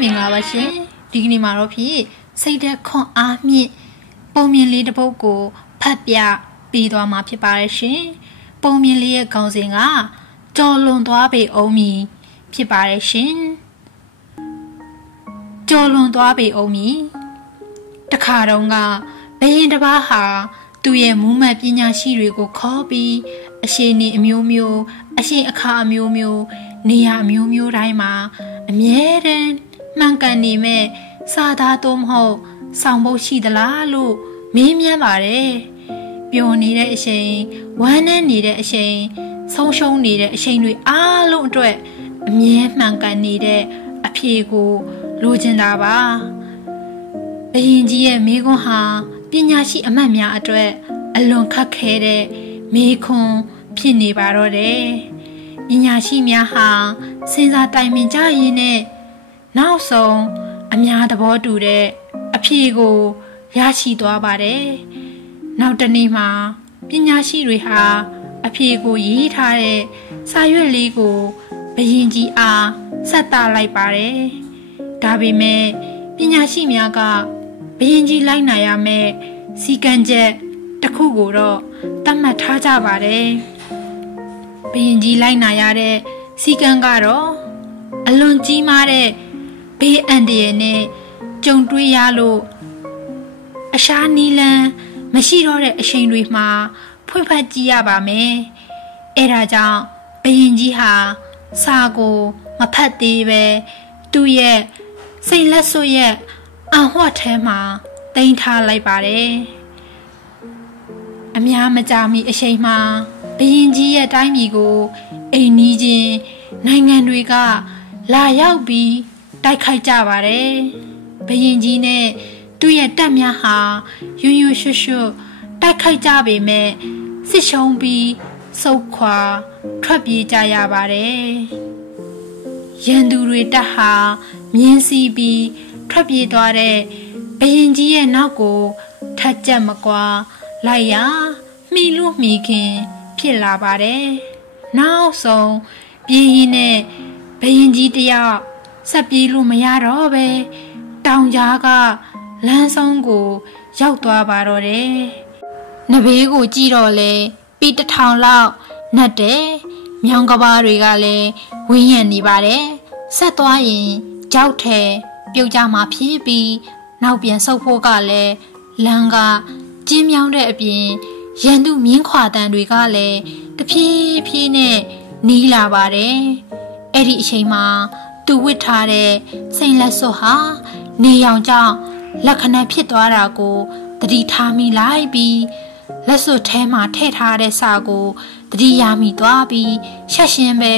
မင်္ဂလာပါရှင်ဒီကနေ့မှာတော့ဖြစ်စိတ်သက်ခွန်အားမြင့်ပုံမြင်လေးတစ်ပုဒ်ကိုဖတ်ပြပေးသွားမှာဖြစ်ပါတယ်ရှင်ပုံမြင်လေးရဲ့ခေါင်းစဉ်ကကြော်လွန်သွားပေအောင်မည်ဖြစ်ပါတယ်ရှင်ကြော်လွန်သွားပေအောင်မည်တခါတော့ကဘယင်တစ်ပါးဟာသူ့ရဲ့မူးမတ်ပညာရှိတွေကိုခေါ်ပြီးအရှိန်အမျိုးမျိုးအရှိန်အခါအမျိုးမျိုးနေရာအမျိုးမျိုးတိုင်းမှာအမြဲတမ်းမှန်ကန်နေမဲ့စာသားသို့မဟုတ်ဆောင်ဖို့ရှိသလားလို့မေးမြန်းပါတယ်ပျော်နေတဲ့အချိန်ဝမ်းနည်းနေတဲ့အချိန်ဆုံးရှုံးနေတဲ့အချိန်တွေအားလုံးအတွက်အမြဲမှန်ကန်နေတဲ့အဖြေကိုလိုချင်တာပါဘယင်ကြီးရဲ့မိခွန်းဟာပညာရှိအမတ်များအတွက်အလွန်ခက်ခဲတဲ့မိခွန်းဖြစ်နေပါတော့တယ်ပညာရှိများဟာစဉ်းစားတိုင်ပင်ကြရင်းနဲ့နောက်ဆုံးအများသဘောတူတဲ့အဖြေကိုရရှိသွားပါတယ်နောက်တနေ့မှာပညာရှိတွေဟာအဖြေကိုရေးထားတဲ့စာရွက်လေးကိုဘယင်ကြီးအားဆက်တာလိုက်ပါတယ်ဒါပေမဲ့ပညာရှိများကဘယင်ကြီးလိုက်နာရမယ့်စီကံချက်တစ်ခုကိုတော့သတ်မှတ်ထားကြပါတယ်ဘယင်ကြီးလိုက်နာရတဲ့စီကံကတော့အလွန်ကြီးမားတဲ့ဘေးအန္တရာယ်နဲ့ကြုံတွေ့ရလို့အရှားနီလန်းမရှိတော့တဲ့အချိန်တွေမှာဖွင့်ဖတ်ကြည့်ရပါမယ်အဲဒါကြောင့်ဘယင်ကြီးဟာစာကိုမဖတ်သေးပဲသူ့ရဲ့စိတ်လက်စွပ်ရဲ့အံ့ဟွက်ထဲမှာတင်ထားလိုက်ပါတယ်အများမကြာမီအချိန်မှာဘယင်ကြီးရဲ့တိုင်းပြည်ကိုအိမ်နီးချင်းနိုင်ငံတွေကလာရောက်ပြီးတိုက်ခိုက်ကြပါတယ်ဘယင်ကြီးနဲ့သူ့ရဲ့တပ်များဟာရွရွရွရွတိုက်ခိုက်ကြပေမဲ့စစ်ရှုံးပြီးစုတ်ခွာထွက်ပြေးကြရပါတယ်ရန်သူတွေတပ်ဟာမြင်းစီးပြီးထွက်ပြေးသွားတဲ့ဘယင်ကြီးရဲ့နောက်ကိုထက်ကြက်မကွာလိုက်ရမိလူမိခင်ဖြစ်လာပါတယ်နောက်ဆုံးပြေးရင်းနဲ့ဘယင်ကြီးတယောက်ဆက်ပြေးလို့မရတော့ပဲတောင်ကြားကလမ်းဆုံးကိုရောက်သွားပါတော့တယ်နဘေးကိုကြည့်တော့လေပြီး1000လောက်နှက်တယ်မြောင်ကဘာတွေကလည်းဝင်းရံနေပါတယ်ဆက်သွားရင်ကြောက်ထဲပြုတ်ကြမှာဖြစ်ပြီးနောက်ပြန်ဆုတ်ဖို့ကလည်းလမ်းကကျင်းမြောင်းတဲ့အပြင်ရန်သူမြင်းခွာတန်တွေကလည်းတဖြည်းဖြည်းနဲ့နီးလာပါတယ်အဲ့ဒီအချိန်မှာသူဝစ်ထားတဲ့စိန်လက်စွပ်ဟာနေရောင်ကြောင့်လက်ခဏဖြစ်သွားတာကိုသတိထားမိလိုက်ပြီးလက်စွပ်ထဲမှာထည့်ထားတဲ့စာကိုသတိရမိသွားပြီးရှက်ရှင်းပဲ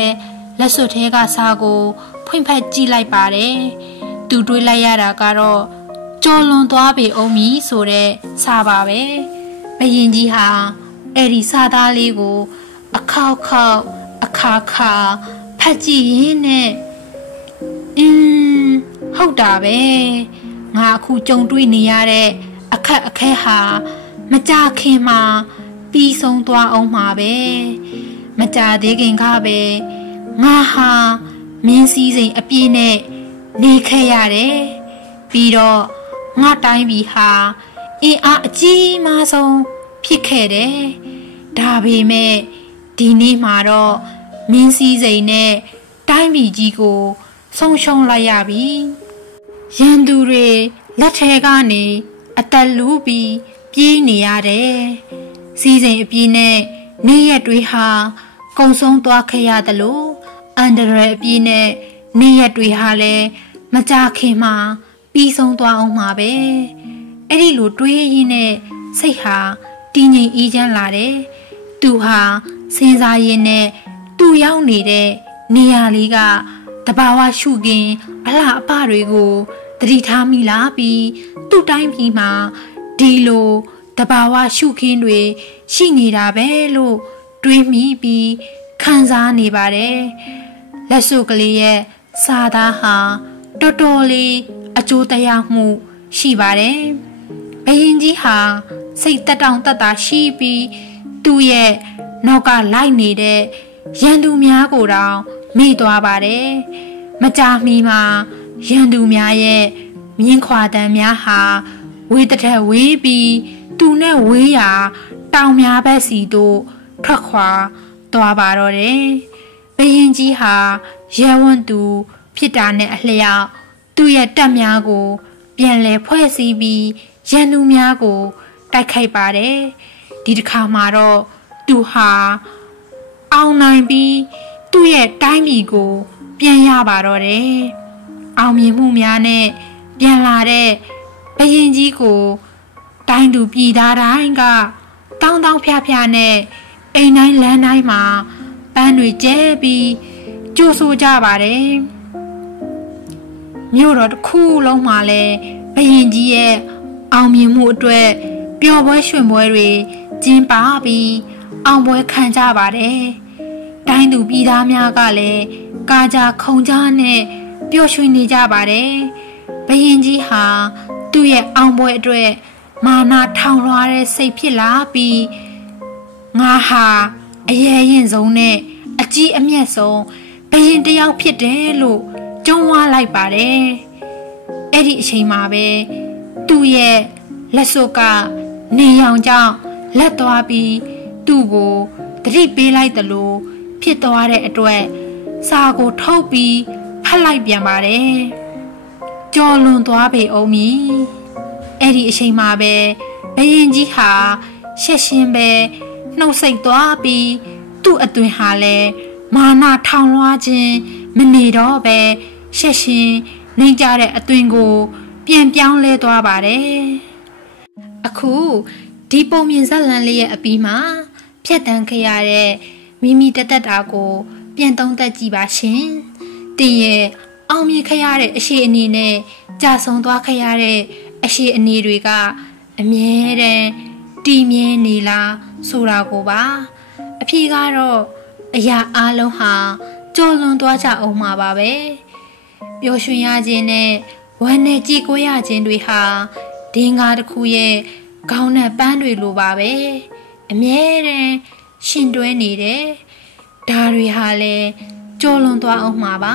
လက်စွပ်ထဲကစာကိုဖွင့်ဖတ်ကြည့်လိုက်ပါတယ်သူတွေးလိုက်ရတာကတော့ကြော်လွန်သွားပေအောင်မည်ဆိုတဲ့စာပါပဲဘယင်ကြီးဟာအဲ့ဒီစာသားလေးကိုအခါခါဖတ်ကြည့်ရင်းနဲ့ဟုတ်တာပဲငါအခုကြုံတွေ့နေရတဲ့အခက်အခဲဟာမကြခင်မှာပြီးဆုံးသွားအောင်မှာပဲမကြသေးခင်ကပဲငါဟာမင်းစည်းစိမ်အပြည့်နဲ့နေခဲ့ရတယ်ပြီးတော့ငါတိုင်းပြည်ဟာအင်အားအကြီးမားဆုံးဖြစ်ခဲ့တယ်ဒါပေမဲ့ဒီနေ့မှာတော့မင်းစည်းစိမ်နဲ့တိုင်းပြည်ကြီးကိုဆုံးရှုံးလိုက်ရပြီရန်သူတွေလက်ထဲကနေအသက်လူပြီးပြေးနေရတယ်စည်းစိမ်အပြည့်နဲ့နေရက်တွေဟာကုံဆုံးသွားခဲ့ရတယ်လို့အန်ဒရယ်အပြည့်နဲ့နေရက်တွေဟာလည်းမကြခင်မှာပြီးဆုံးသွားအောင်မှာပဲအဲ့ဒီလိုတွေးရင်းနဲ့စိတ်ဟာတည်ငြိမ်အေးချမ်းလာတယ်သူဟာစဉ်းစားရင်းနဲ့သူရောက်နေတဲ့နေရာလေးကတဘာဝရှုခင်းအလားအပတွေကိုသတိထားမိလာပြီးသူ့တိုင်းပြည်မှာဒီလိုတဘာဝရှုခင်းတွေရှိနေတာပဲလို့တွေးမိပြီးခံစားနေပါတယ်လက်စုပ်ကလေးရဲ့စာသားဟာတော်တော်လေးအကျိုးတရားမှုရှိပါတယ်ဘယင်ကြီးဟာစိတ်တက်တောင့်တက်တာရှိပြီးသူ့ရဲ့နောက်ကလိုက်နေတဲ့ရန်သူများကိုတောင်မိသွားပါတယ်မကြာမီမှာ ရန်သူများရဲ့မြင်းခွာတန်းများဟာဝေးတစ်ထက်ဝေးပြီးသူနဲ့ဝေးရာတောင်များဘက်စီသို့ထွက်ခွာသွားပါတော့တယ်။ဘုရင်ကြီးဟာရဲဝံ့သူဖြစ်တာနဲ့အလျောက်သူ့ရဲ့တပ်များကိုပြန်လည်ဖွဲ့စည်းပြီးရန်သူများကိုတိုက်ခိုက်ပါတယ်။ဒီတစ်ခါမှာတော့သူဟာအောင်နိုင်ပြီးသူ့ရဲ့တိုင်းပြည်ကိုပြန်ရပါတော့တယ်။အောင်မြင်မှုများနဲ့ပြန်လာတဲ့ဘုရင်ကြီးကိုတိုင်းသူပြည်သားတိုင်းကတောင်းဖျားဖျားနဲ့အိမ်တိုင်းလမ်းတိုင်းမှာပန်းတွေကျဲပြီးကြိုဆိုကြပါတယ်။မြို့တော်တစ်ခုလုံးမှာလည်းဘုရင်ကြီးရဲ့အောင်မြင်မှုအတွက်ပျော်ပွဲရွှင်ပွဲတွေကျင်းပပြီးအောင်ပွဲခံကြပါတယ်။တိုင်းသူပြည်သားများကလည်းကာကြခုံကြနဲ့ပျော်ရွှင်နေကြပါတယ်။ဘုရင်ကြီးဟာသူ့ရဲ့အောင်ပွဲအတွက်မာနထောင်လွှားတဲ့စိတ်ဖြစ်လာပြီးငါဟာအရေးရင်ဆုံးနဲ့အကြီးအမြတ်ဆုံးဘုရင်တယောက်ဖြစ်တယ်လို့ကြုံဝါလိုက်ပါတယ်။အဲ့ဒီအချိန်မှာပဲသူ့ရဲ့လက်စွပ်ကနေရောင်ကြောင့်လက်သွားပြီးသူ့ကိုတတိပေးလိုက်တယ်လို့ဖြစ်သွားတဲ့အတွက်စာကိုထုတ်ပြီးဖတ်လိုက်ပြန်ပါတယ်။ကြော်လွန်သွားပေအောင်မီအဲ့ဒီအချိန်မှာပဲဘုရင်ကြီးဟာရှက်ရှင်းပဲနှုတ်ဆက်သွားပြီးသူ့အသွင်ဟာလည်းမာနထောင်လွှားခြင်းမနေတော့ပဲရှက်ရှင်းနှိမ့်ကြတဲ့အသွင်ကိုပြန်ပြောင်းလဲသွားပါတယ်။အခုဒီပုံမြင်ဇာတ်လမ်းလေးရဲ့အပြီးမှာဖြတ်တန်းခဲ့ရတဲ့မိမိတသက်တာကိုပြန်သုံးသပ်ကြည့်ပါရှင်။တင်ရဲ့အောင်မြင်ခဲ့ရတဲ့အရှိအနေနဲ့ကြာဆုံးသွားခဲ့ရတဲ့အရှိအနေတွေကအမြဲတမ်းတည်မြဲနေလားဆိုတာကိုပါအဖြေကတော့အရာအလုံးဟာကြော်လွန်သွားကြအောင်မှာပါပဲပျော်ရွှင်ရခြင်းနဲ့ဝမ်းနဲ့ကြည်ကိုရခြင်းတွေဟာဒင်္ဂါတစ်ခုရဲ့ခေါင်းနဲ့ပန်းတွေလိုပါပဲအမြဲတမ်းရှင်တွဲနေတယ်ဒါတွေဟာလည်းကြော်လွန်သွားအောင်မှာပါ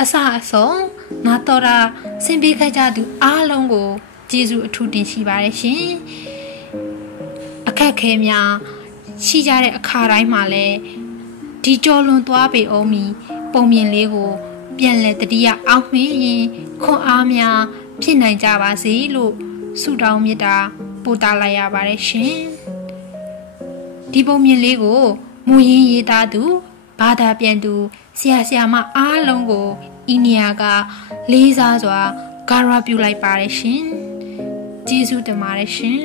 အစအဆုံးငါတော်တာဆင်ပေးခဲ့ကြသူအားလုံးကိုကျေးဇူးအထူးတင်ရှိပါတယ်ရှင်အခက်ခဲများရှိကြတဲ့အခါတိုင်းမှာလည်းဒီကြော်လွန်သွားပေအောင်မီပုံမြင်လေးကိုပြန်လဲတတိယအောင်မင်းရင်ခွန်အားများဖြစ်နိုင်ကြပါစေလို့ဆုတောင်းမေတ္တာပို့သလိုက်ရပါတယ်ရှင်ဒီပုံမြင်လေးကိုမူရင်းရေးသားသူဘာသာပြန်သူဆရာမအားလုံးကိုဤနေရာကလေးစားစွာဂါရပြုလိုက်ပါတယ်ရှင်ကျေးဇူးတင်ပါတယ်ရှင်